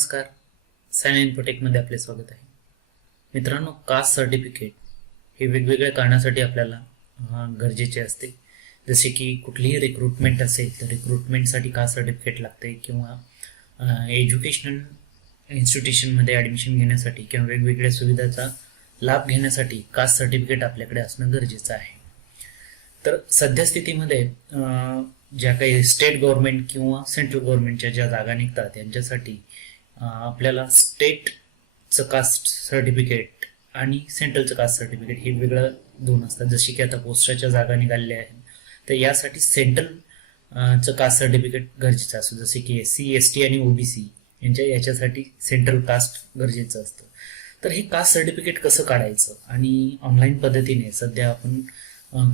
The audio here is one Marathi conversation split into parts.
नमस्कार. सायन इन्फोटेकमध्ये आपले स्वागत आहे. मित्रांनो, कास्ट सर्टिफिकेट हे वेगवेगळ्या कारणासाठी आपल्याला गरजेचे असते. जसे की कुठलीही रिक्रुटमेंट असेल तर रिक्रुटमेंटसाठी कास्ट सर्टिफिकेट लागते, किंवा एज्युकेशनल इन्स्टिट्यूशनमध्ये ॲडमिशन घेण्यासाठी किंवा वेगवेगळ्या सुविधाचा लाभ घेण्यासाठी कास्ट सर्टिफिकेट आपल्याकडे असणं गरजेचं आहे. तर सद्यस्थितीमध्ये ज्या काही स्टेट गव्हर्नमेंट किंवा सेंट्रल गव्हर्नमेंटच्या ज्या जागा निघतात यांच्यासाठी आपल्याला स्टेटचं कास्ट सर्टिफिकेट आणि सेंट्रलचं कास्ट सर्टिफिकेट हे वेगळं दोन असतात. जशी की आता पोस्टाच्या जागा निघालेल्या आहेत, तर यासाठी सेंट्रलचं कास्ट सर्टिफिकेट गरजेचं असतं. जसे की SC ST आणि OBC याच्यासाठी सेंट्रल कास्ट गरजेचं असतं. तर हे कास्ट सर्टिफिकेट कसं काढायचं आणि ऑनलाईन पद्धतीने सध्या आपण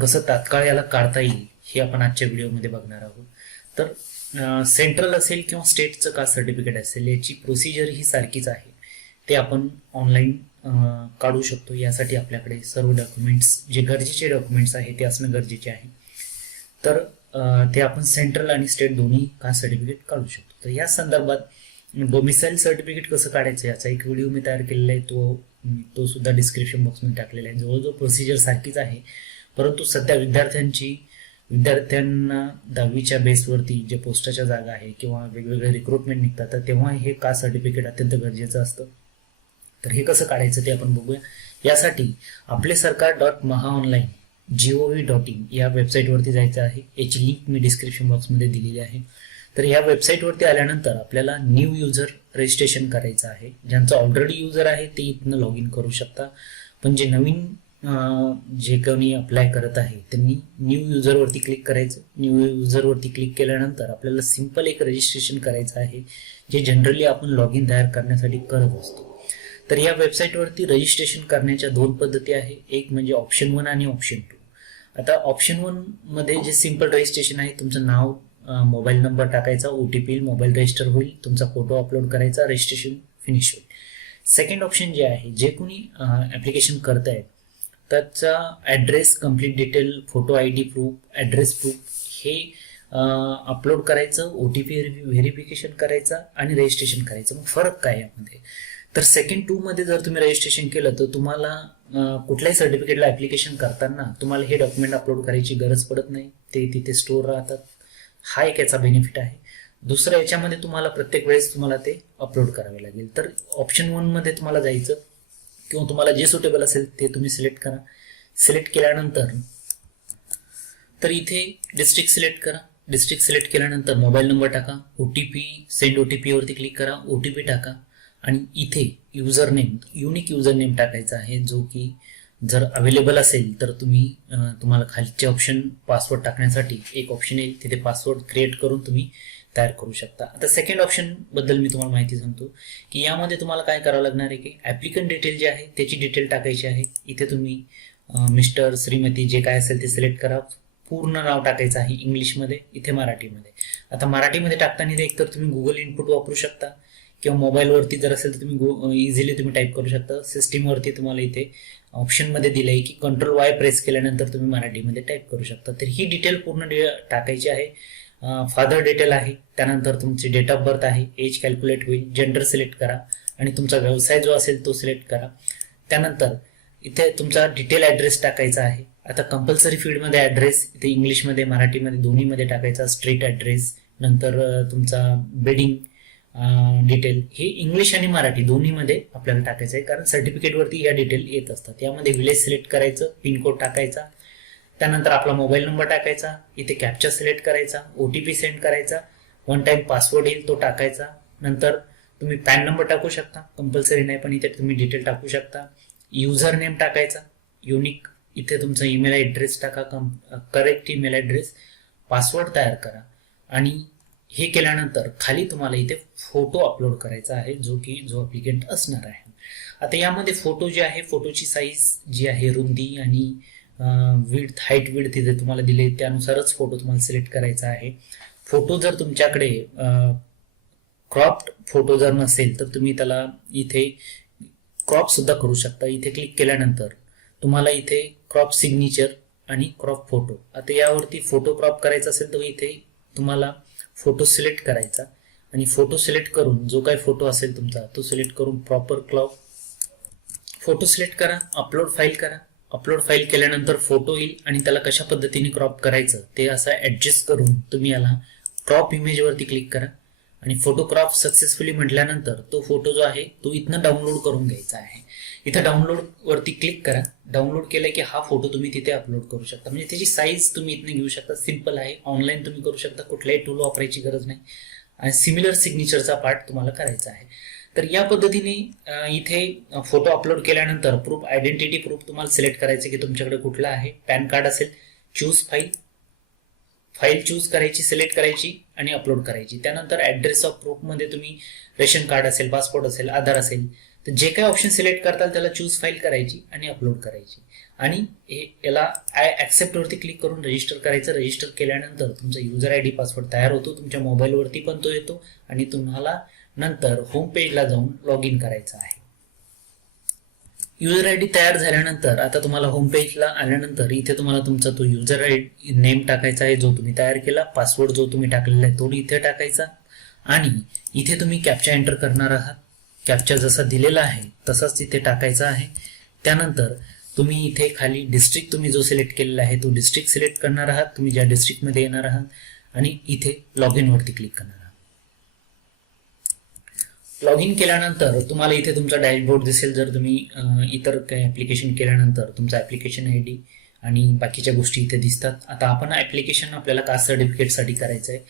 कसं तात्काळ याला काढता येईल हे आपण आजच्या व्हिडिओमध्ये बघणार आहोत. तर सेंट्रल असेल किंवा स्टेटचं कास्ट सर्टिफिकेट असेल, याची प्रोसिजर ही सारखीच आहे. ते आपण ऑनलाईन काढू शकतो. यासाठी आपल्याकडे सर्व डॉक्युमेंट्स, जे गरजेचे डॉक्युमेंट्स आहेत ते असणं गरजेचे आहे. तर ते आपण सेंट्रल आणि स्टेट दोन्ही कास्ट सर्टिफिकेट काढू शकतो. तर या संदर्भात डोमिसाईल सर्टिफिकेट कसं काढायचं याचा एक व्हिडिओ मी तयार केलेला आहे. तो सुद्धा डिस्क्रिप्शन बॉक्समध्ये टाकलेला आहे. जवळजवळ प्रोसिजर सारखीच आहे, परंतु सध्या विद्यार्थ्यांना 10वीच्या बेसवरती जे पोस्टाच्या जागा आहे किंवा वेगवेगळे रिक्रुटमेंट निघतात, तर तेव्हा हे कास्ट सर्टिफिकेट अत्यंत गरजेचं असतं. तर हे कसं काढायचं ते आपण बघूया. यासाठी आपले सरकार.mahaonline.gov.in या वेबसाईटवरती जायचं आहे. याची लिंक मी डिस्क्रिप्शन बॉक्समध्ये दिलेली आहे. तर या वेबसाईटवरती आल्यानंतर आपल्याला न्यू युजर रजिस्ट्रेशन करायचं आहे. ज्यांचं ऑलरेडी युजर आहे ते इथनं लॉग इन करू शकता, पण जे नवीन जे कोणी अप्लाय करत आहे त्यांनी न्यू युजरवरती क्लिक करायचं. न्यू युजरवरती क्लिक केल्यानंतर आपल्याला सिंपल एक रजिस्ट्रेशन करायचं आहे, जे जनरली आपण लॉग इन तयार करण्यासाठी करत असतो. तर या वेबसाईटवरती रजिस्ट्रेशन करण्याच्या दोन पद्धती आहे. एक म्हणजे ऑप्शन 1 आणि ऑप्शन 2. आता ऑप्शन 1 मध्ये जे सिंपल रजिस्ट्रेशन आहे, तुमचं नाव, मोबाईल नंबर टाकायचा, OTP मोबाईल रजिस्टर होईल, तुमचा फोटो अपलोड करायचा, रजिस्ट्रेशन फिनिश होईल. सेकंड ऑप्शन जे आहे, जे कोणी ऍप्लिकेशन करतायत त्याचा address, complete detail, photo ID proof, address proof हे अपलोड करायचं, OTP व्हेरिफिकेशन करायचं आणि रजिस्ट्रेशन करायचं. मग फरक काय यामध्ये? तर सेकंड 2 मध्ये जर तुम्ही रजिस्ट्रेशन केलं तर तुम्हाला कुठल्याही सर्टिफिकेटला ॲप्लिकेशन करताना तुम्हाला हे डॉक्युमेंट अपलोड करायची गरज पडत नाही, ते तिथे स्टोर राहतात. हा एक याचा बेनिफिट आहे. दुसरं, याच्यामध्ये तुम्हाला प्रत्येक वेळेस तुम्हाला ते अपलोड करावे लागेल. तर ऑप्शन 1 मध्ये तुम्हाला जायचं, किंवा तुम्हाला जे सुटेबल असेल ते तुम्ही सिलेक्ट करा. सिलेक्ट केल्यानंतर तर इथे डिस्ट्रिक्ट सिलेक्ट करा. डिस्ट्रिक्ट सिलेक्ट केल्यानंतर मोबाईल नंबर टाका, OTP, सेंड OTP वरती क्लिक करा, OTP टाका आणि इथे user name, unique user name टाकायचा आहे, जो की जर अवेलेबल असेल तर तुम्हाला खालचे ऑप्शन पासवर्ड टाकण्यासाठी एक ऑप्शन आहे, तिथे पासवर्ड क्रिएट करून तुम्ही तयार करू शकता. आता सेकंड ऑप्शन बद्दल मी तुम्हाला माहिती सांगतो की यामध्ये तुम्हाला काय करावं लागणार आहे की ॲप्लिकंट डिटेल जे आहे त्याची डिटेल टाकायची आहे. इथे तुम्ही मिस्टर, श्रीमती जे काय असेल ते सिलेक्ट करा. पूर्ण नाव टाकायचं आहे इंग्लिशमध्ये, इथे मराठीमध्ये. आता मराठीमध्ये टाकताना एकतर तुम्ही गुगल इनपुट वापरू शकता, किंवा मोबाईलवरती जर असेल तर तुम्ही इझिली तुम्ही टाईप करू शकता. सिस्टीमवरती तुम्हाला इथे ऑप्शनमध्ये दिलं आहे की Ctrl+Y प्रेस केल्यानंतर तुम्ही मराठीमध्ये टाईप करू शकता. तर ही डिटेल पूर्ण टाकायची आहे. फादर डिटेल आहे, त्यानंतर तुमची डेट ऑफ बर्थ आहे, एज कॅल्क्युलेट होईल, जेंडर सिलेक्ट करा आणि तुमचा व्यवसाय जो असेल तो सिलेक्ट करा. त्यानंतर इथे तुमचा डिटेल ॲड्रेस टाकायचा आहे. आता कंपल्सरी फील्डमध्ये ॲड्रेस इथे इंग्लिशमध्ये, मराठीमध्ये दोन्हीमध्ये टाकायचा. स्ट्रीट ॲड्रेस, नंतर तुमचा बेडिंग डिटेल हे इंग्लिश आणि मराठी दोन्हीमध्ये आपल्याला टाकायचं आहे, कारण सर्टिफिकेटवरती या डिटेल येत असतात. यामध्ये विलेज सिलेक्ट करायचं, पिनकोड टाकायचा, त्यानंतर आपला मोबाईल नंबर टाकायचा, इथे कॅप्चा सिलेक्ट करायचा, OTP सेंड करायचा, 1 टाइम पासवर्ड येईल तो टाकायचा. नंतर तुम्ही पॅन नंबर टाकू शकता, कंपल्सरी नाही पण इथे तुम्ही डिटेल टाकू शकता. युजर नेम टाकायचा, युनिक, इथे तुमचा ईमेल ॲड्रेस टाका, करेक्ट ईमेल ॲड्रेस, पासवर्ड तयार करा आणि हे केल्यानंतर खाली तुम्हाला इथे फोटो अपलोड करायचा आहे, जो ॲप्लिकेंट असणार आहे. आता यामध्ये फोटो जे आहे, फोटोची साईज जी आहे, रुंदी आणि विड्थ, हाईट विड्थ तिथे तुम्हाला दिले, त्यानुसारच फोटो तुम्हाला सिलेक्ट करायचा आहे. फोटो जर तुमच्याकडे क्रॉप्ड फोटो जर नसेल तर तुम्ही त्याला इथे क्रॉप सुद्धा करू शकता. इथे क्लिक केल्यानंतर तुम्हाला इथे क्रॉप सिग्नेचर आणि क्रॉप फोटो, आता यावरती फोटो क्रॉप करायचा असेल तर इथे तुम्हाला फोटो सिलेक्ट करायचा आणि फोटो सिलेक्ट करून जो काही फोटो असेल तुमचा तो सिलेक्ट करून प्रॉपर फोटो सिलेक्ट करा, अपलोड फाईल करा. अपलोड फाईल केल्यानंतर फोटो येईल आणि त्याला कशा पद्धतीने क्रॉप करायचं ते असं ऍडजस्ट करून तुम्ही याला क्रॉप इमेज वरती क्लिक करा आणि फोटो क्रॉप सक्सेसफुली म्हटल्यानंतर तो फोटो जो आहे तो इथनं डाउनलोड करून घ्यायचा आहे. इथं डाउनलोड वरती क्लिक करा. डाउनलोड केलं की हा फोटो तुम्ही तिथे अपलोड करू शकता. म्हणजे त्याची साईज तुम्ही इथनं घेऊ शकता. सिंपल आहे, ऑनलाईन तुम्ही करू शकता, कुठल्याही टूल वापरायची गरज नाही. आणि सिमिलर सिग्नेचरचा पार्ट तुम्हाला करायचा आहे. तर या पद्धतीने इथे फोटो अपलोड केल्यानंतर प्रूफ, आयडेंटिटी प्रूफ तुम्हाला सिलेक्ट करायचं की तुमच्याकडे कुठला आहे. पॅन कार्ड असेल, चूज फाईल चूज करायची, सिलेक्ट करायची आणि अपलोड करायची. त्यानंतर ऍड्रेस ऑफ प्रूफ मध्ये तुम्ही रेशन कार्ड असेल, पासपोर्ट असेल, आधार असेल, तर जे काही ऑप्शन सिलेक्ट करताल त्याला चूज फाईल करायची आणि अपलोड करायची. आणि याला आय ऍक्सेप्ट वरती क्लिक करून रजिस्टर करायचं. रजिस्टर केल्यानंतर तुमचा युजर आयडी पासवर्ड तयार होतो. तुमच्या मोबाईलवरती पण तो येतो आणि तुम्हाला नंतर होम पेजला जाऊन लॉग इन करायचं आहे. युजर आयडी तयार झाल्यानंतर आता तुम्हाला होम पेजला आल्यानंतर इथे तुम्हाला तुमचा तो युजर आयडी नेम टाकायचा आहे जो तुम्ही तयार केला. पासवर्ड जो तुम्ही टाकलेला आहे तो इथे टाकायचा आणि इथे तुम्ही कॅप्चा एंटर करणार आहात. कॅप्चा जसा दिलेला आहे तसाच इथे टाकायचा आहे. त्यानंतर तुम्ही इथे खाली डिस्ट्रिक्ट तुम्ही जो सिलेक्ट केलेला आहे तो डिस्ट्रिक्ट सिलेक्ट करणार आहात, तुम्ही ज्या डिस्ट्रिक्टमध्ये येणार आहात आणि इथे लॉग इन वरती क्लिक करणार आहात. लॉग इन केल्यानंतर तुम्हाला इथे तुमचा डॅशबोर्ड दिसेल. जर तुम्ही इतर काही ऍप्लिकेशन केल्यानंतर तुमचा ऍप्लिकेशन आयडी आणि बाकीच्या गोष्टी इथे दिसतात. आता आपण ऍप्लिकेशन आपल्याला कास्ट सर्टिफिकेटसाठी करायचं आहे.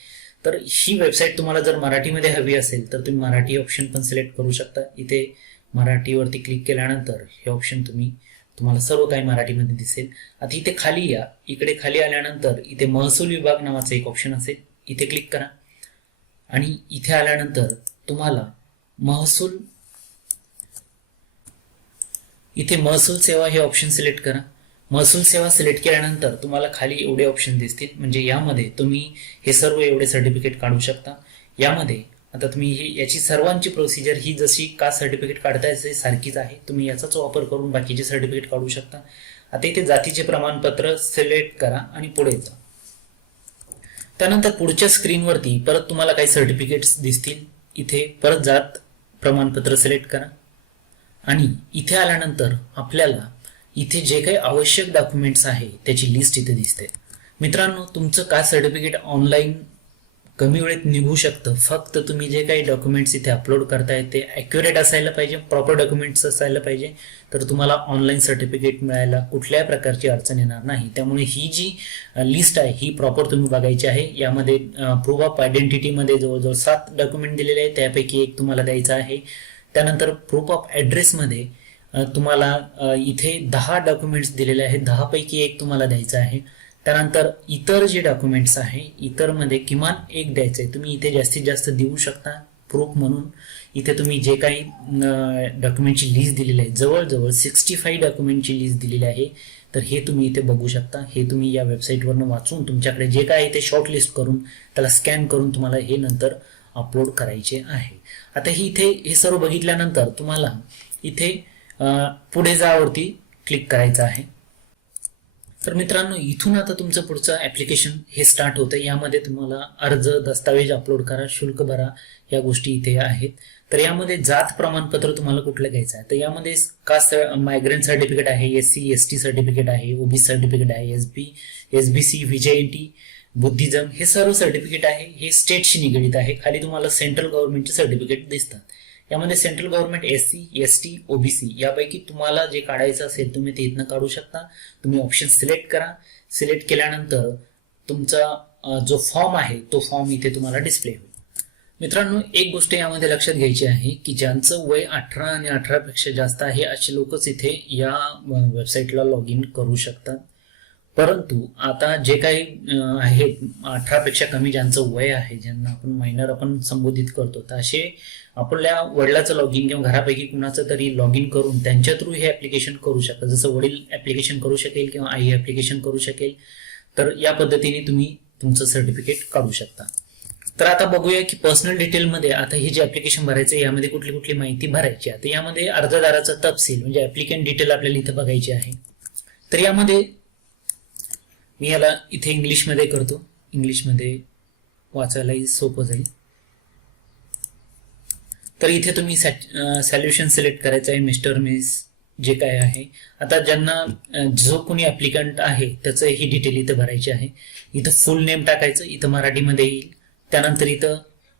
तर ही वेबसाईट तुम्हाला जर मराठीमध्ये हवी असेल तर तुम्ही मराठी ऑप्शन पण सिलेक्ट करू शकता. इथे मराठीवरती क्लिक केल्यानंतर हे ऑप्शन तुम्हाला सर्व काही मराठीमध्ये दिसेल. आता इथे खाली या. इकडे खाली आल्यानंतर इथे महसूल विभाग नावाचं एक ऑप्शन असेल, इथे क्लिक करा आणि इथे आल्यानंतर तुम्हाला महसूल सेवा हे ऑप्शन सिलेक्ट करा. महसूल सेवा सिलेक्ट केल्यानंतर तुम्हाला खाली एवढे ऑप्शन दिसतील. म्हणजे यामध्ये तुम्ही हे सर्व एवढे सर्टिफिकेट काढू शकता. यामध्ये आता तुम्ही याची सर्वांची प्रोसिजर ही जशी कास्ट सर्टिफिकेट काढताय सारखीच आहे. तुम्ही याचाच वापर करून बाकीचे सर्टिफिकेट काढू शकता. आता इथे जातीचे प्रमाणपत्र सिलेक्ट करा आणि पुढे जा. त्यानंतर पुढच्या स्क्रीनवरती परत तुम्हाला काही सर्टिफिकेट्स दिसतील. इथे परत जात प्रमाणपत्र सिलेक्ट करा आणि इथे आल्यानंतर आपल्याला इथे जे काही आवश्यक डॉक्युमेंट्स आहे त्याची लिस्ट इथे दिसते. मित्रांनो, तुमचं कास्ट सर्टिफिकेट ऑनलाईन कमी वेळेत निघू शकतं. फक्त तुम्ही जे काही डॉक्युमेंट्स इथे अपलोड करताय ते ॲक्युरेट असायला पाहिजे, प्रॉपर डॉक्युमेंट्स असायला पाहिजे. तर तुम्हाला ऑनलाईन सर्टिफिकेट मिळायला कुठल्याही प्रकारची अडचण येणार नाही. त्यामुळे ही जी लिस्ट आहे ही प्रॉपर तुम्ही बघायची आहे. यामध्ये प्रूफ ऑफ आयडेंटिटीमध्ये जवळजवळ 7 डॉक्युमेंट दिलेले आहेत, त्यापैकी एक तुम्हाला द्यायचं आहे. त्यानंतर प्रूफ ऑफ ॲड्रेसमध्ये तुम्हाला इथे 10 डॉक्युमेंट्स दिलेले आहेत, 10 पैकी एक तुम्हाला द्यायचं आहे. त्यानंतर इतर जे डॉक्युमेंट्स आहे इतरमध्ये किमान एक द्यायचं आहे. तुम्ही इथे जास्तीत जास्त देऊ शकता प्रूफ म्हणून. इथे तुम्ही जे काही डॉक्युमेंटची लिस्ट दिलेली आहे, जवळजवळ 65 डॉक्युमेंटची लिस्ट दिलेली आहे. तर हे तुम्ही इथे बघू शकता. हे तुम्ही या वेबसाईटवरनं वाचून तुमच्याकडे जे काय आहे ते शॉर्ट लिस्ट करून त्याला स्कॅन करून तुम्हाला हे नंतर अपलोड करायचे आहे. आता इथे हे सर्व बघितल्यानंतर तुम्हाला इथे पुढे जावरती क्लिक करायचं आहे. तर मित्रांनो, इथून आता तुमचं पुढचं ऍप्लिकेशन हे स्टार्ट होतं. यामध्ये तुम्हाला अर्ज, दस्तावेज अपलोड करा, शुल्क भरा, या गोष्टी इथे आहेत. तर यामध्ये जात प्रमाणपत्र तुम्हाला कुठलं घ्यायचं आहे. तर यामध्ये कास्ट मायग्रेंट सर्टिफिकेट आहे, SC ST सर्टिफिकेट आहे, OBC सर्टिफिकेट आहे, SBC VJNT बुद्धिजम, हे सर्व सर्टिफिकेट आहे. हे स्टेटशी निगडीत आहे. खाली तुम्हाला सेंट्रल गव्हर्नमेंटचे सर्टिफिकेट दिसतात. यामध्ये central government SC ST OBC यापैकी तुम्हाला जे काढायचं असेल तुम्ही ते इथनं काढू शकता. तुम्ही ऑप्शन सिलेक्ट करा. सिलेक्ट केल्यानंतर तुमचा जो फॉर्म आहे तो फॉर्म इथे तुम्हाला डिस्प्ले होईल. मित्रांनो, एक गोष्ट यामध्ये लक्षात घ्यायची आहे की ज्यांचं वय 18 आणि 18 पेक्षा जास्त आहे असे लोकच इथे या वेबसाईटला लॉग इन करू शकतात. परंतु आता जे काही आहे 18 पेक्षा कमी ज्यांचं वय आहे, ज्यांना आपण मायनर आपण संबोधित करतो, तर असे आपल्या वडिलाचं लॉग इन किंवा घरापैकी कुणाचं तरी लॉग इन करून त्यांच्या थ्रू हे ऍप्लिकेशन करू शकता. जसं वडील ऍप्लिकेशन करू शकेल किंवा आई ऍप्लिकेशन करू शकेल. तर या पद्धतीने तुम्ही तुमचं सर्टिफिकेट काढू शकता. तर आता बघूया की पर्सनल डिटेलमध्ये आता हे जे ऍप्लिकेशन भरायचं यामध्ये कुठली कुठली माहिती भरायची आहे. तर यामध्ये अर्जदाराचा तपशील म्हणजे ऍप्लिकंट डिटेल आपल्याला इथं बघायची आहे. तर यामध्ये मी याला इथे इंग्लिशमध्ये करतो, इंग्लिशमध्ये वाचायलाही सोपं जाईल. तर इथे तुम्ही सॉल्युशन सिलेक्ट करायचं आहे, मिस्टर मिस जे काय आहे. आता ज्यांना जो कोणी ऍप्लिकंट आहे त्याचं ही डिटेल इथं भरायची आहे. इथं फुल नेम टाकायचं, इथं मराठीमध्ये येईल. त्यानंतर इथं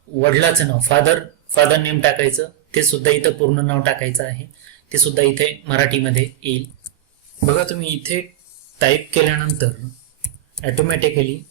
वडिलाचं नाव, फादर नेम टाकायचं, ते सुद्धा इथं पूर्ण नाव टाकायचं आहे, ते सुद्धा इथे मराठीमध्ये येईल. बघा तुम्ही इथे टाईप केल्यानंतर ऑटोमॅटिकली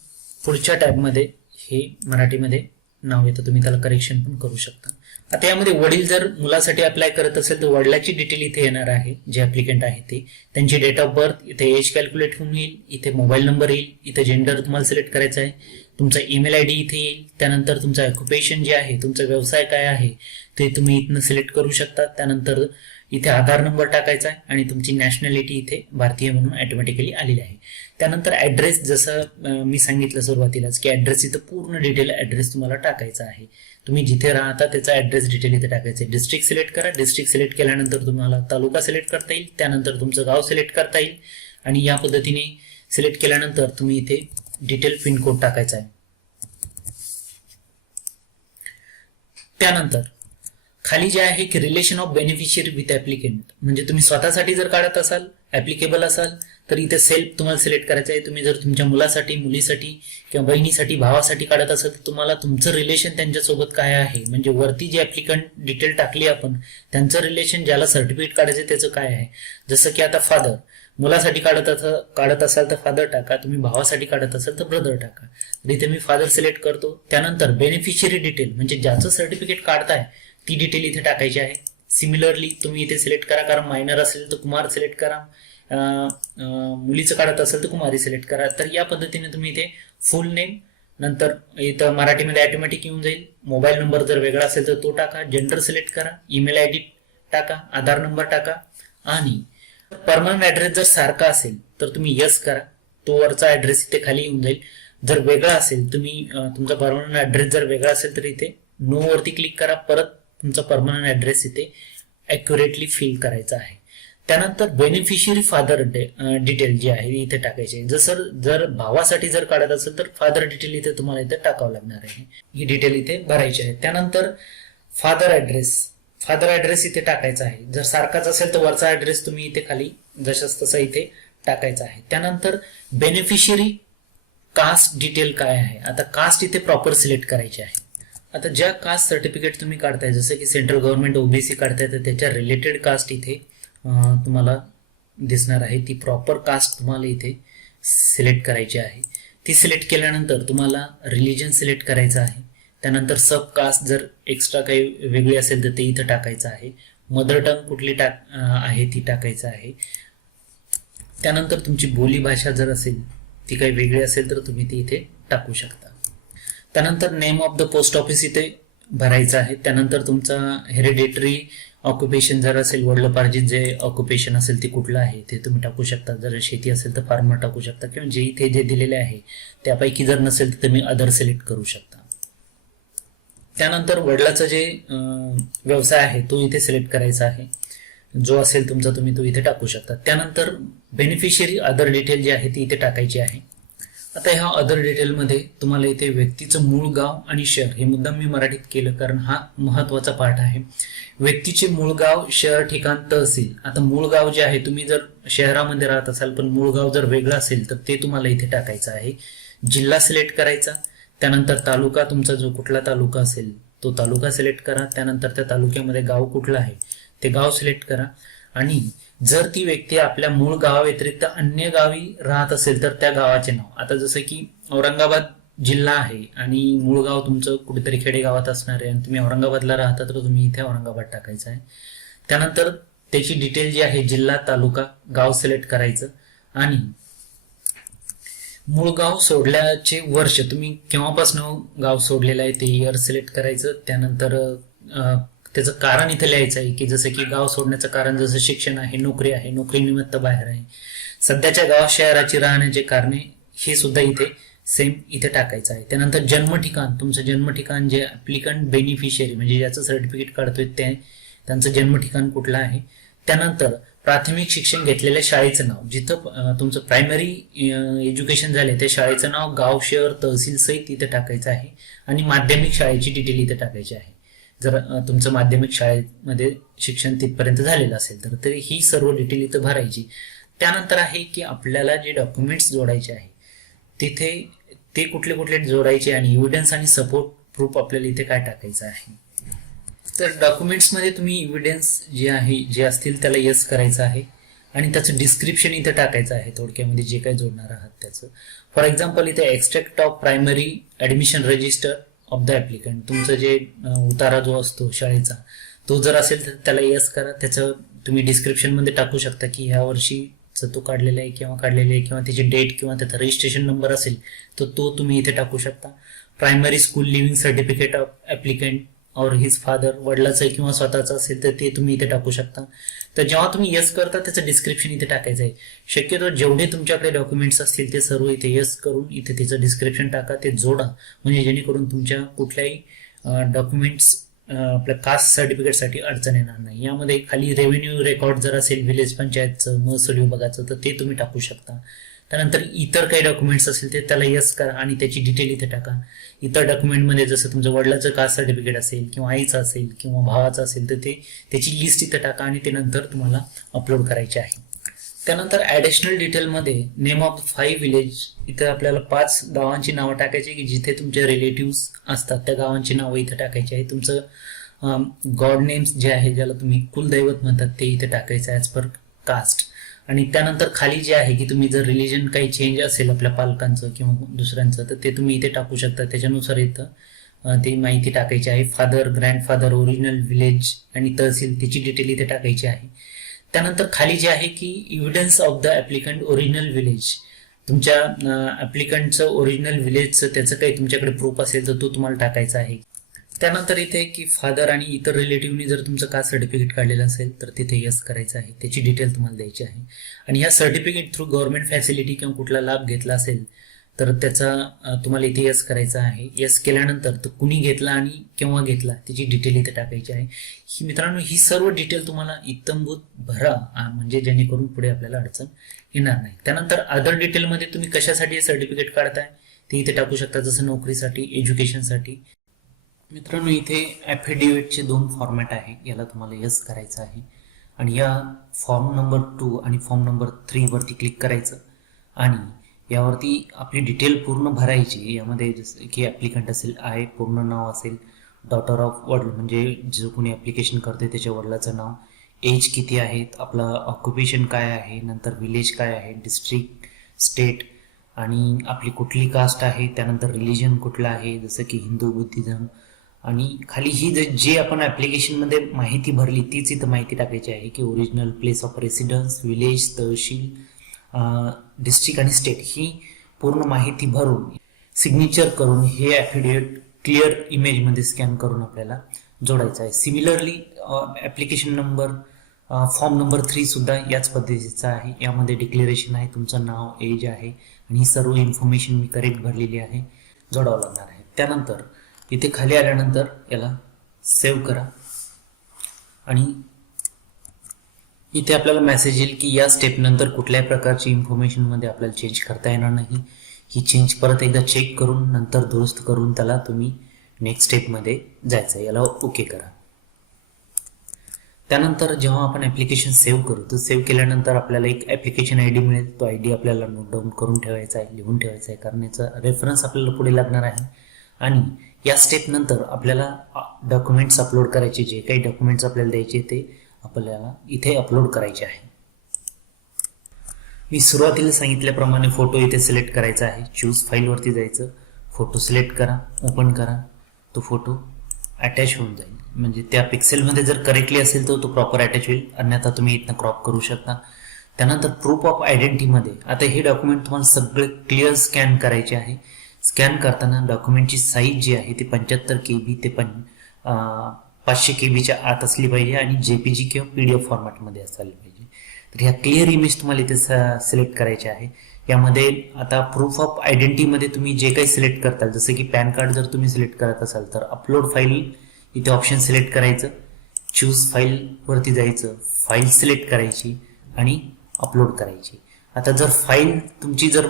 पुढच्या टॅबमध्ये हे मराठीमध्ये नाव येतं. तुम्ही त्याला करेक्शन पण करू शकता. आता यामध्ये वडील जर मुलासाठी अप्लाय करत असेल तर वडिलाची डिटेल इथे येणार आहे. जे ऍप्लिकंट आहे ते, त्यांची डेट ऑफ बर्थ, इथे एज कॅल्क्युलेट होऊन येईल, इथे मोबाईल नंबर येईल, इथे जेंडर तुम्हाला सिलेक्ट करायचा आहे, तुमचा ईमेल आयडी इथे येईल. त्यानंतर तुमचा ऑक्युपेशन जे आहे, तुमचा व्यवसाय काय आहे ते तुम्ही इथनं सिलेक्ट करू शकता. त्यानंतर इथे आधार नंबर टाकायचा आहे आणि तुमची नॅशनॅलिटी इथे भारतीय म्हणून ऑटोमॅटिकली आलेली आहे. त्यानंतर ऍड्रेस, जसं मी सांगितलं सुरुवातीलाच की ऍड्रेस इथं पूर्ण डिटेल ऍड्रेस तुम्हाला टाकायचा आहे. तुम्ही जिथे राहता त्याचा ऍड्रेस डिटेल इथे टाकायचं आहे. डिस्ट्रिक्ट सिलेक्ट करा. डिस्ट्रिक्ट सिलेक्ट केल्यानंतर तुम्हाला तालुका सिलेक्ट करता येईल. त्यानंतर तुमचं गाव सिलेक्ट करता येईल आणि या पद्धतीने सिलेक्ट केल्यानंतर तुम्ही इथे डिटेल पिनकोड टाकायचा आहे. त्यानंतर खाली जे आहे की relation of beneficiary with applicant, म्हणजे तुम्ही स्वतःसाठी जर काढत असाल, ऍप्लिकेबल असाल तर इथे सेल्फ तुम्हाला सिलेक्ट करायचं आहे. तुम्ही जर तुमच्या मुलासाठी, मुलीसाठी किंवा बहिणीसाठी, भावासाठी काढत असाल तर तुम्हाला तुमचं रिलेशन त्यांच्यासोबत काय आहे, म्हणजे वरती जे ऍप्लिकंट डिटेल टाकली आपण त्यांचं रिलेशन, ज्याला सर्टिफिकेट काढायचं त्याचं काय आहे. जसं की आता फादर, मुलासाठी काढत असाल तर फादर टाका, तुम्ही भावासाठी काढत असाल तर ब्रदर टाका. तर इथे मी फादर सिलेक्ट करतो. त्यानंतर बेनिफिशियरी डिटेल, म्हणजे ज्याचं सर्टिफिकेट काढताय ती डिटेल इथे टाकायची आहे. सिमिलरली तुम्ही इथे सिलेक्ट करा, कारण मायनर असेल तर कुमार सिलेक्ट करा, मुलीचं काढत असेल तर कुमारी सिलेक्ट करा. तर या पद्धतीने तुम्ही इथे फुल नेम, नंतर इथं मराठीमध्ये ऑटोमॅटिक येऊन जाईल. मोबाईल नंबर जर वेगळा असेल तर तो टाका, जेंडर सिलेक्ट करा, ईमेल आयडी टाका, आधार नंबर टाका आणि परमनंट ऍड्रेस जर सारखा असेल तर तुम्ही यस करा, तो वरचा ऍड्रेस इथे खाली येऊन जाईल. जर वेगळा असेल, तुम्ही तुमचा परमनंट ऍड्रेस जर वेगळा असेल तर इथे नो वरती क्लिक करा. परत तुमचा परमनंट ऍड्रेस इथे ऍक्युरेटली फिल करायचा आहे. त्यानंतर बेनिफिशियरी फादर डिटेल जी आहे इथे टाकायची आहे. जर भावासाठी जर काढत असेल तर फादर डिटेल इथे तुम्हाला इथे टाकावं लागणार आहे. ही डिटेल इथे भरायची आहे. त्यानंतर फादर ऍड्रेस इथे टाकायचा आहे. जर सारखाच असेल तर वरचा ऍड्रेस तुम्ही इथे खाली जशाच तसा इथे टाकायचा आहे. त्यानंतर बेनिफिशियरी कास्ट डिटेल काय आहे. आता कास्ट इथे प्रॉपर सिलेक्ट करायची आहे. आता ज्या कास्ट सर्टिफिकेट तुम्ही काढताय, जसं की सेंट्रल गव्हर्नमेंट ओबीसी काढताय तर त्याच्या रिलेटेड कास्ट इथे तुम्हाला दिसणार आहे. ती प्रॉपर कास्ट तुम्हाला इथे सिलेक्ट करायची आहे. ती सिलेक्ट केल्यानंतर तुम्हाला रिलिजन सिलेक्ट करायचं आहे. त्यानंतर सब कास्ट जर एक्स्ट्रा काही वेगळी असेल तर ते इथं टाकायचं आहे. मदर टंग कुठली आहे ती टाकायचं आहे. त्यानंतर तुमची बोली भाषा जर असेल ती काही वेगळी असेल तर तुम्ही ती इथे टाकू शकता. त्यानंतर name of the post office इथे भरायचं आहे. त्यानंतर तुमचा हेरिडेटरी ऑक्युपेशन जर असेल, वडिलोपार्जित जे ऑक्युपेशन असेल ते कुठलं आहे ते तुम्ही टाकू शकता. जर शेती असेल तर फार्मर टाकू शकता किंवा जे इथे जे दिलेले आहे त्यापैकी जर नसेल तर तुम्ही अदर सिलेक्ट करू शकता. त्यानंतर वडिलाचा जे व्यवसाय आहे तो इथे सिलेक्ट करायचा आहे. जो असेल तुमचा तुम्ही तो इथे टाकू शकता. त्यानंतर बेनिफिशियरी अदर डिटेल जी आहे ती इथे टाकायची आहे. आता ह्या अदर डिटेलमध्ये तुम्हाला इथे व्यक्तीचं मूळ गाव आणि शहर, हे मुद्दाम मी मराठीत केलं कारण हा महत्वाचा पार्ट आहे. व्यक्तीचे मूळ गाव, शहर, ठिकाण, तहसील. आता मूळ गाव जे आहे, तुम्ही जर शहरामध्ये राहत असाल पण मूळ गाव जर वेगळं असेल तर ते तुम्हाला इथे टाकायचं आहे. जिल्हा सिलेक्ट करायचा. त्यानंतर तालुका, तुमचा जो कुठला तालुका असेल तो तालुका सिलेक्ट करा. त्यानंतर त्या तालुक्यामध्ये गाव कुठलं आहे ते गाव सिलेक्ट करा. आणि जर ती व्यक्ती आपल्या मूळ गावाव्यतिरिक्त अन्य गावी राहत असेल तर त्या गावाचे नाव. आता जसं की औरंगाबाद जिल्हा आहे आणि मूळ गाव तुमचं कुठेतरी खेडेगावात असणार आहे आणि तुम्ही औरंगाबादला राहता तर तुम्ही इथे औरंगाबाद टाकायचं आहे. त्यानंतर त्याची डिटेल जी आहे, जिल्हा, तालुका, गाव सिलेक्ट करायचं आणि मूळ गाव सोडल्याचे वर्ष, तुम्ही केव्हापासून गाव सोडलेलं आहे ते इयर सिलेक्ट करायचं. त्यानंतर त्याचं कारण इथे लिहायचं आहे की जसं की गाव सोडण्याचं कारण जसं शिक्षण आहे, नोकरी आहे, नोकरीनिमित्त बाहेर आहे, सध्याच्या गाव शहराची राहण्याचे कारणे हे सुद्धा इथे सेम इथे टाकायचं आहे. त्यानंतर जन्म ठिकाण, तुमचं जन्म ठिकाण जे ऍप्लिकंट बेनिफिशियरी म्हणजे ज्याचं सर्टिफिकेट काढतोय त्यांचं जन्म ठिकाण कुठलं आहे. त्यानंतर प्राथमिक शिक्षण घेतलेल्या शाळेचं नाव, जिथं तुमचं प्रायमरी एज्युकेशन झाले त्या शाळेचं नाव, गाव, शहर, तहसील सहित इथे टाकायचं आहे आणि माध्यमिक शाळेची डिटेल इथे टाकायची आहे. जर तुमचं माध्यमिक शाळेमध्ये शिक्षण तिथपर्यंत झालेलं असेल तर ही सर्व डिटेल इथं भरायची. त्यानंतर आहे की आपल्याला जे डॉक्युमेंट्स जोडायचे आहे तिथे ते कुठले कुठले जोडायचे आणि एव्हिडन्स आणि सपोर्ट प्रूफ आपल्याला इथे काय टाकायचं आहे. तर डॉक्युमेंट्समध्ये तुम्ही एव्हिडन्स जे असतील त्याला येस करायचं आहे आणि त्याचं डिस्क्रिप्शन इथे टाकायचं आहे, थोडक्यामध्ये जे काही जोडणार आहात त्याचं. फॉर एक्झाम्पल इथे extract of primary admission register of the applicant, तुमचं जे उतारा जो असतो शाळेचा तो जर असेल तर त्याला येस करा. त्याचं तुम्ही डिस्क्रिप्शनमध्ये टाकू शकता की ह्या वर्षीचं तो काढलेला आहे किंवा काढलेला आहे, किंवा त्याची डेट किंवा त्याचा रजिस्ट्रेशन नंबर असेल तर तो तुम्ही इथे टाकू शकता. Primary school living certificate of applicant और हिज फादर, वडिलाचं किंवा स्वतःचं असेल तर ते तुम्ही इथे टाकू शकता. तर जेव्हा तुम्ही येस करता त्याचं डिस्क्रिप्शन इथे टाकायचं आहे. शक्यतो जेवढे तुमच्याकडे डॉक्युमेंट्स असतील ते सर्व इथे येस करून इथे त्याचं डिस्क्रिप्शन टाका, ते जोडा, म्हणजे जेणेकरून तुमच्या कुठल्याही डॉक्युमेंट्स आपल्या कास्ट सर्टिफिकेटसाठी अडचण येणार नाही. यामध्ये खाली रेव्हेन्यू रेकॉर्ड जर असेल विलेज पंचायतचं, महसूल विभागाचं, तर ते तुम्ही टाकू शकता. त्यानंतर इतर काही डॉक्युमेंट्स असतील ते त्याला येस करा आणि त्याची डिटेल इथे टाका. इतर डॉक्युमेंटमध्ये जसं तुमचं वडिलाचं कास्ट सर्टिफिकेट असेल किंवा आईचं असेल किंवा भावाचं असेल तर त्याची लिस्ट इथे टाका आणि ते नंतर तुम्हाला अपलोड करायचे आहे. त्यानंतर ॲडिशनल डिटेलमध्ये नेम ऑफ 5 विलेज, इथं आपल्याला 5 गावांची नावं टाकायची की जिथे तुमचे रिलेटिव्स असतात त्या गावांची नावं इथे टाकायची आहे. तुमचं गॉड नेम्स जे आहे ज्याला तुम्ही कुलदैवत म्हणतात ते इथे टाकायचं ॲज पर कास्ट. आणि त्यानंतर खाली जे आहे की तुम्ही जर रिलिजन काही चेंज असेल आपल्या पालकांचं किंवा दुसऱ्यांचं तर ते तुम्ही इथे टाकू शकता. त्याच्यानुसार इथं ती माहिती टाकायची आहे. फादर, ग्रँडफादर, ओरिजिनल विलेज आणि तहसील त्याची डिटेल इथे टाकायची आहे. त्यानंतर खाली जे आहे की evidence of the applicant original village, तुमच्या ॲप्लिकंटचं ओरिजिनल विलेजचं त्याचं काही तुमच्याकडे प्रूफ असेल तर तो तुम्हाला टाकायचा आहे. त्यानंतर इथे की फादर आणि इतर रिलेटिव्हनी जर तुमचं कास्ट सर्टिफिकेट काढलेलं असेल तर तिथे यस करायचं आहे, त्याची डिटेल तुम्हाला द्यायची आहे. आणि ह्या सर्टिफिकेट थ्रू गव्हर्नमेंट फॅसिलिटी किंवा कुठला लाभ घेतला असेल तर त्याचा तुम्हाला इथे यस करायचा आहे. यस केल्यानंतर तो कुणी घेतला आणि केव्हा घेतला त्याची डिटेल इथे टाकायची आहे. ही मित्रांनो ही सर्व डिटेल तुम्हाला इत्तमभूत भरा, म्हणजे जेणेकरून पुढे आपल्याला अडचण येणार नाही. त्यानंतर अदर डिटेलमध्ये तुम्ही कशासाठी सर्टिफिकेट काढताय ते इथे टाकू शकता, जसं नोकरीसाठी, एज्युकेशनसाठी. मित्रांनो इथे ॲफिडेव्हिटचे 2 फॉर्मॅट आहे, याला तुम्हाला यस करायचं आहे. आणि या फॉर्म नंबर 2 आणि फॉर्म नंबर 3 वरती क्लिक करायचं आणि यावरती आपली डिटेल पूर्ण भरायची. यामध्ये जसं की ॲप्लिकंट असेल, आहे पूर्ण नाव असेल, डॉटर ऑफ वडील म्हणजे जो कोणी ॲप्लिकेशन करते त्याच्या वडिलाचं नाव, एज किती आहेत, आपलं ऑक्युपेशन काय आहे, नंतर विलेज काय आहे, डिस्ट्रिक्ट, स्टेट आणि आपली कुठली कास्ट आहे, त्यानंतर रिलिजन कुठलं आहे जसं की हिंदू, बुद्धिझम. आणि खाली ही जी आपण ॲप्लिकेशनमध्ये माहिती भरली तीच इथं माहिती टाकायची आहे की original place of residence, village, tehsil, district आणि स्टेट ही पूर्ण माहिती भरून सिग्नेचर करून हे ॲफिडेव्हिट क्लिअर इमेजमध्ये स्कॅन करून आपल्याला जोडायचं आहे. Similarly application number form number 3 सुद्धा याच पद्धतीचा आहे. यामध्ये डिक्लेरेशन आहे, तुमचं नाव, एज आहे आणि ही सर्व इन्फॉर्मेशन मी करेक्ट भरलेली आहे, जोडावं लागणार आहे. त्यानंतर इथे खाली आल्यानंतर याला सेव्ह करा आणि इथे आपल्याला मेसेज येईल की या स्टेप नंतर कुठल्याही प्रकारची इन्फॉर्मेशनमध्ये आपल्याला चेंज करता येणार नाही. ही चेंज परत एकदा चेक करून नंतर दुरुस्त करून त्याला तुम्ही नेक्स्ट स्टेपमध्ये जायचं, याला ओके करा. त्यानंतर जेव्हा आपण ॲप्लिकेशन सेव्ह करू तर सेव्ह केल्यानंतर आपल्याला एक ॲप्लिकेशन ID मिळेल. तो ID आपल्याला नोट डाऊन करून ठेवायचा आहे, लिहून ठेवायचा आहे, कारण याचा रेफरन्स आपल्याला पुढे लागणार आहे. आणि या स्टेप नंतर आपल्याला डॉक्युमेंट्स अपलोड करायचे, जे काही डॉक्युमेंट्स आपल्याला द्यायचे ते आपल्याला इथे अपलोड करायचे आहे. मी सुरुवातीला सांगितल्याप्रमाणे फोटो इथे सिलेक्ट करायचा आहे. चूज फाईलवरती जायचं, फोटो सिलेक्ट करा, ओपन करा, तो फोटो अटॅच होऊन जाईल. म्हणजे त्या पिक्सेलमध्ये जर करेक्टली असेल तर तो प्रॉपर अटॅच होईल, अन्यथा तुम्ही इथनं क्रॉप करू शकता. त्यानंतर प्रूफ ऑफ आयडेंटिटीमध्ये आता हे डॉक्युमेंट तुम्हाला सगळे क्लिअर स्कॅन करायचे आहे. स्कॅन करताना डॉक्युमेंटची साईज जी आहे ती 75 KB ते 500 KBच्या आत असली पाहिजे आणि JPG किंवा PDF फॉर्मॅटमध्ये असायला पाहिजे. तर ह्या क्लिअर इमेज तुम्हाला इथे सिलेक्ट करायचे आहे. यामध्ये आता प्रूफ ऑफ आयडेंटिटीमध्ये तुम्ही जे काही सिलेक्ट करताल, जसं की पॅन कार्ड जर तुम्ही सिलेक्ट करत असाल तर अपलोड फाईल इथे ऑप्शन सिलेक्ट करायचं, चूज फाईलवरती जायचं, फाईल सिलेक्ट करायची आणि अपलोड करायची. आता जर फाईल तुमची जर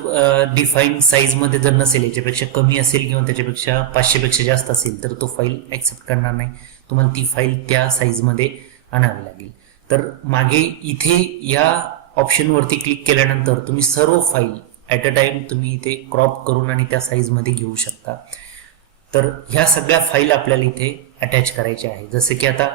डिफाईन साईजमध्ये जर नसेल, याच्यापेक्षा कमी असेल किंवा त्याच्यापेक्षा 500 पेक्षा जास्त असेल तर तो फाईल ॲक्सेप्ट करणार नाही. तुम्हाला ती फाईल त्या साईजमध्ये आणावी लागेल. तर मागे इथे या ऑप्शनवरती क्लिक केल्यानंतर तुम्ही सर्व फाईल ॲट अ टाइम तुम्ही इथे क्रॉप करून आणि त्या साईजमध्ये घेऊ शकता. तर ह्या सगळ्या फाईल आपल्याला इथे अटॅच करायच्या आहे. जसे की आता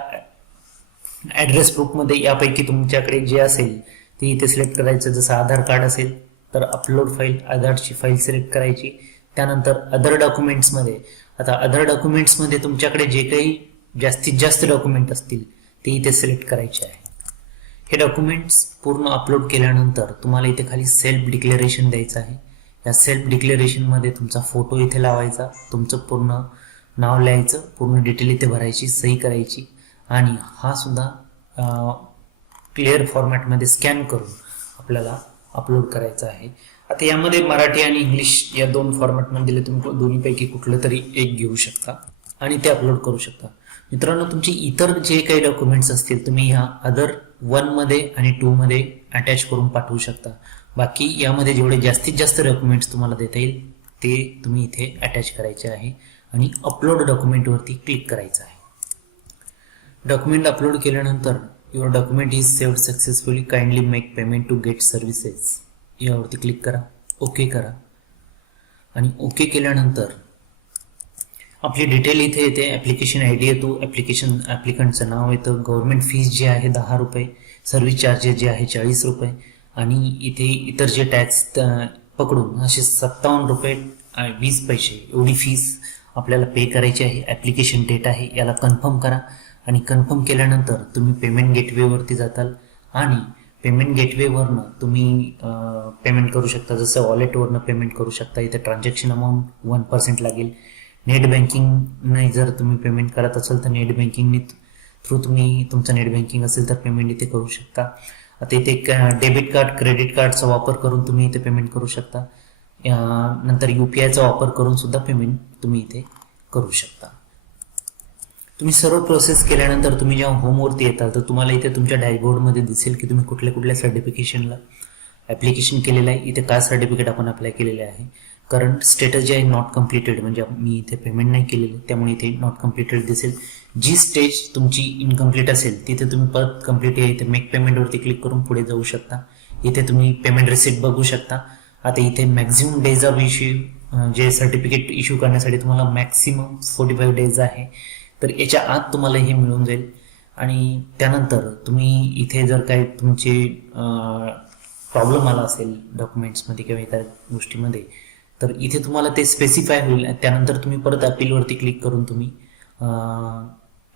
ॲड्रेस प्रूफमध्ये यापैकी तुमच्याकडे जे असेल ते इथे सिलेक्ट करायचं. जसं आधार कार्ड असेल तर अपलोड फाईल, आधारची फाईल सिलेक्ट करायची. त्यानंतर अदर डॉक्युमेंट्समध्ये, आता अदर डॉक्युमेंट्समध्ये तुमच्याकडे जे काही जास्तीत जास्त डॉक्युमेंट असतील ते इथे सिलेक्ट करायचे आहे. हे डॉक्युमेंट्स पूर्ण अपलोड केल्यानंतर तुम्हाला इथे खाली सेल्फ डिक्लेरेशन द्यायचं आहे. या सेल्फ डिक्लेरेशनमध्ये तुमचा फोटो इथे लावायचा, तुमचं पूर्ण नाव लिहायचं, पूर्ण डिटेल इथे भरायची, सही करायची आणि हा सुद्धा क्लिअर फॉर्मॅटमध्ये स्कॅन करून आपल्याला अपलोड करायचा आहे. आता यामध्ये मराठी आणि इंग्लिश या 2 फॉर्मॅटमध्ये दिले, तुम्ही दोन्हीपैकी कुठलं तरी एक घेऊ शकता आणि ते अपलोड करू शकता. मित्रांनो, तुमचे इतर जे काही डॉक्युमेंट्स असतील तुम्ही ह्या अदर 1 मध्ये आणि 2 मध्ये अटॅच करून पाठवू शकता. बाकी यामध्ये जेवढे जास्तीत जास्त डॉक्युमेंट्स तुम्हाला देता येईल ते तुम्ही इथे अटॅच करायचे आहे आणि अपलोड डॉक्युमेंटवरती क्लिक करायचं आहे. डॉक्युमेंट अपलोड केल्यानंतर your document is saved successfully, kindly make payment to get services यावरती क्लिक करा, ओके करा. आणि ओके केल्यानंतर आपली डिटेल इथे येते. ॲप्लिकेशन आय डी येतो, ॲप्लिकंटचं नाव येतं, गव्हर्नमेंट फीज जे आहे 10 रुपये, सर्व्हिस चार्जेस जे आहे 40 रुपये आणि इथे इतर जे टॅक्स पकडून असे 57 रुपये 20 पैसे एवढी फीस आपल्याला पे करायची आहे. ॲप्लिकेशन डेट आहे, याला कन्फर्म करा आणि कन्फर्म केल्यानंतर तुम्ही पेमेंट गेटवेवरती जाताल आणि पेमेंट गेटवेवरनं तुम्ही पेमेंट करू शकता. जसं वॉलेटवरनं पेमेंट करू शकता. इथे ट्रान्झॅक्शन अमाऊंट 1% लागेल. नेट बँकिंगने जर तुम्ही पेमेंट करत असाल तर नेट बँकिंगने थ्रू तुम्ही तुमचं नेट बँकिंग असेल तर पेमेंट इथे करू शकता. आता इथे डेबिट कार्ड, क्रेडिट कार्डचा वापर करून तुम्ही इथे पेमेंट करू शकता. नंतर UPIचा वापर करून सुद्धा पेमेंट तुम्ही इथे करू शकता. तुम्ही सर्व प्रोसेस केल्यानंतर तुम्ही जेव्हा होमवरती येताल तर तुम्हाला इथे तुमच्या डॅशबोर्डमध्ये दिसेल की तुम्ही कुठल्या कुठल्या सर्टिफिकेशनला ॲप्लिकेशन केलेलं आहे. इथे काय सर्टिफिकेट आपण अप्लाय केलेले आहे. करंट स्टेटस जे आहे नॉट कम्प्लिटेड, म्हणजे मी इथे पेमेंट नाही केलेलं त्यामुळे इथे नॉट कम्प्लिटेड दिसेल. जी स्टेज तुमची इनकम्प्लीट असेल तिथे तुम्ही परत कम्प्लीट आहे इथे मेक पेमेंटवरती क्लिक करून पुढे जाऊ शकता. इथे तुम्ही पेमेंट रिसिप्ट बघू शकता. आता इथे मॅक्झिमम डेज ऑफ इश्यू जे सर्टिफिकेट इश्यू करण्यासाठी तुम्हाला मॅक्सिमम 45 डेज आहे. तर याच्या आत तुम्हाला हे मिळून जाईल आणि त्यानंतर तुम्ही इथे जर काही तुमचे प्रॉब्लेम आला असेल डॉक्युमेंट्समध्ये किंवा इतर गोष्टीमध्ये तर इथे तुम्हाला ते स्पेसिफाय होईल. त्यानंतर तुम्ही परत अपीलवरती क्लिक करून तुम्ही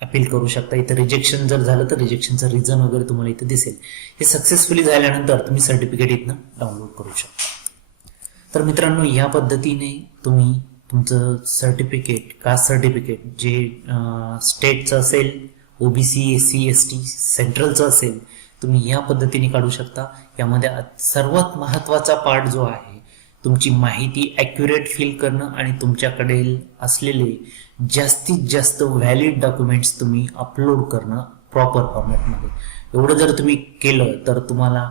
अपील करू शकता. इथे रिजेक्शन जर झालं तर रिजेक्शनचं रिझन वगैरे तुम्हाला इथे दिसेल. हे सक्सेसफुली झाल्यानंतर तुम्ही सर्टिफिकेट इथनं डाउनलोड करू शकता. तर मित्रांनो, या पद्धतीने तुम्ही तुमचं सर्टिफिकेट, कास्ट सर्टिफिकेट जे स्टेटचं असेल, OBC, SC, ST, सेंट्रलचं असेल, तुम्ही या पद्धतीने काढू शकता. यामध्ये सर्वात महत्त्वाचा पार्ट जो आहे तुमची माहिती ॲक्युरेट फिल करणं आणि तुमच्याकडे असलेले जास्तीत जास्त व्हॅलिड डॉक्युमेंट्स तुम्ही अपलोड करणं प्रॉपर फॉर्मॅटमध्ये. एवढं जर तुम्ही केलं तर तुम्हाला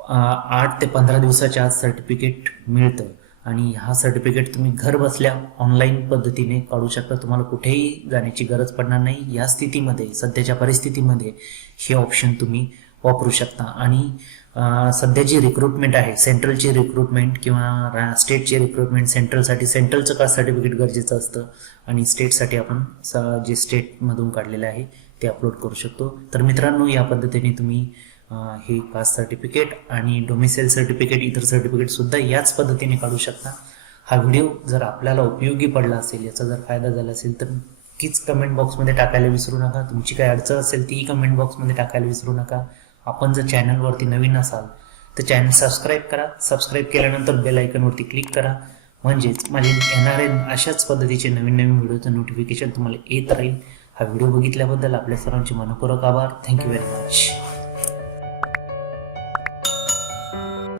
8 ते 15 दिवसाच्या आत सर्टिफिकेट मिळतं आणि हा सर्टिफिकेट तुम्ही घर बसल्या ऑनलाईन पद्धतीने काढू शकता. तुम्हाला कुठेही जाण्याची गरज पडणार नाही. या स्थितीमध्ये, सध्याच्या परिस्थितीमध्ये हे ऑप्शन तुम्ही वापरू शकता. आणि सध्याची रिक्रुटमेंट आहे, सेंट्रलची रिक्रुटमेंट किंवा स्टेटची रिक्रुटमेंट, सेंट्रलसाठी सेंट्रलचं कास्ट सर्टिफिकेट गरजेचं असतं आणि स्टेटसाठी आपण जे स्टेटमधून काढलेलं आहे ते अपलोड करू शकतो. तर मित्रांनो, या पद्धतीने तुम्ही हे कास्ट सर्टिफिकेट आणि डोमिसाईल सर्टिफिकेट, इतर सर्टिफिकेटसुद्धा याच पद्धतीने काढू शकता. हा व्हिडिओ जर आपल्याला उपयोगी पडला असेल, याचा जर फायदा झाला असेल तर नक्कीच कमेंट बॉक्समध्ये टाकायला विसरू नका. तुमची काही अडचण असेल तीही कमेंट बॉक्समध्ये टाकायला विसरू नका. आपण जर चॅनलवरती नवीन असाल तर चॅनल सबस्क्राईब करा. सबस्क्राईब केल्यानंतर बेल आयकॉनवरती क्लिक करा, म्हणजेच माझे येणारे अशाच पद्धतीचे नवीन नवीन व्हिडिओचं नोटिफिकेशन तुम्हाला येत राहील. हा व्हिडिओ बघितल्याबद्दल आपल्या सर्वांचे मनपूर्वक आभार. Thank you very much.